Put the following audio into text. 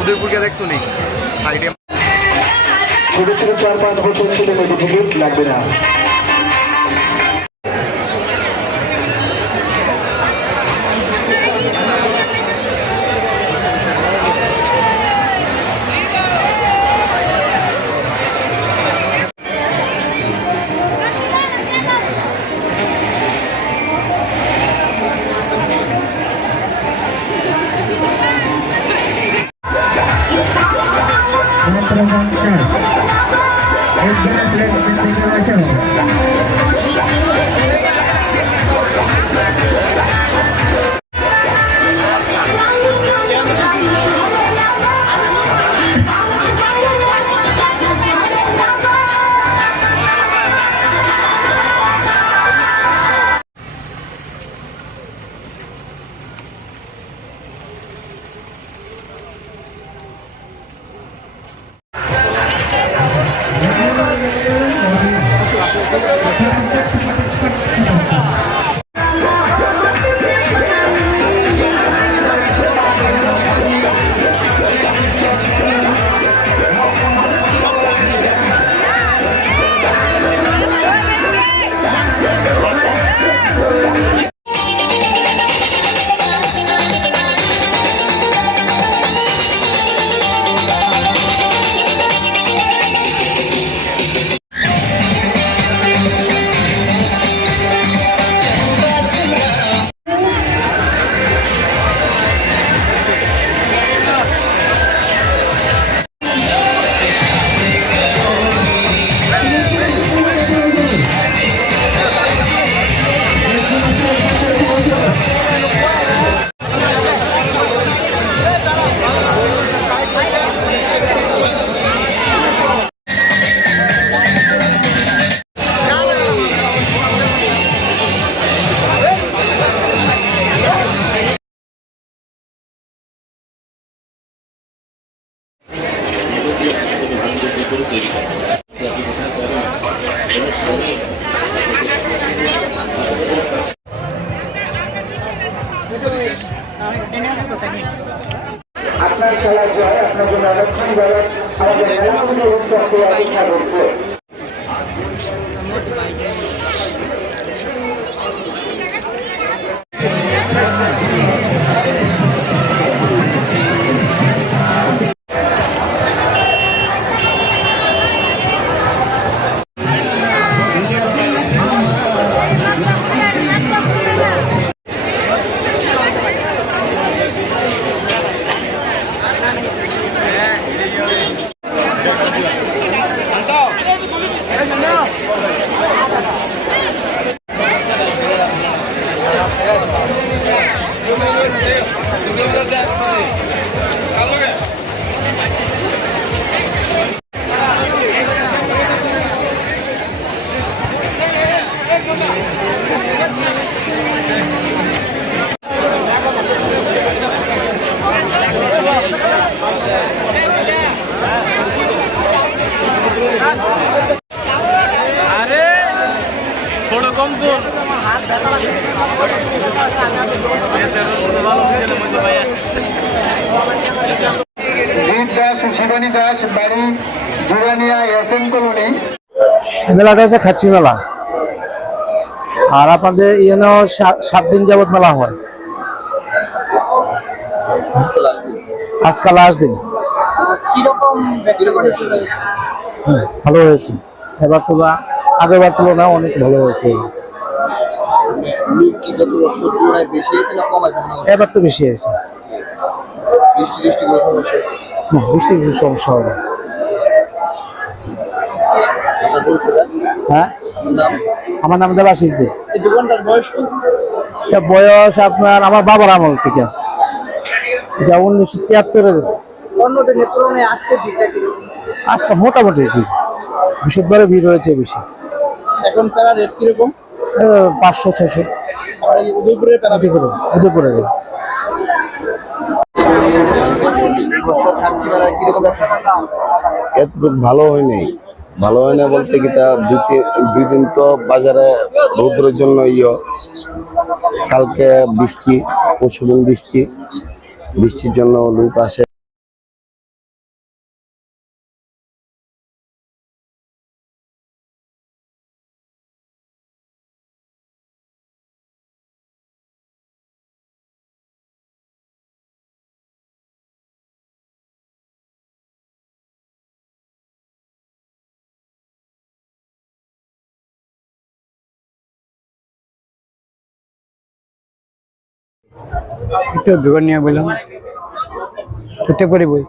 উদয়পুরকে দেখছো নি সাইডে ছোট ছোট 4-5 বছর ছেলে মেয়েদের টিকিট লাগবে না। আপনার খেলার জয় আপনার জন্য অনেকক্ষণ যাবে আমাদের খেলাগুলো অপেক্ষা করছে। মেলাটা হচ্ছে খাচ্ছি মেলা, আর আপনাদের এখানে 7 দিন যাবত মেলা হয়। আজকে লাস্ট দিন। ভালো হয়েছে এবার, তো আগেরবার তুলনায় অনেক ভালো হয়েছে। এবার তো বেশি হয়েছে, বৃষ্টির সমস্যা হবে। হ্যাঁ, আমার নাম দেবাশিস দে। বয়স আপনার আমার বাবার আমল থেকে, এটা 1973-এর। আজকে মোটামুটি ভিড়, বৃহস্পতিবারে ভিড় হয়েছে বেশি। এখন প্যারা রেট কিরকম? 500-600। উদয়পুরের এতটুকু ভালো হয় নাই। ভালো হয় না বলতে কি, তা 2 দিন তো বাজারে রৌদ্রের জন্য কালকে বৃষ্টি, পরশুদিন বৃষ্টি, বৃষ্টির জন্য লোক আসে। দোকান নিয়ে বললাম করতে পারি বই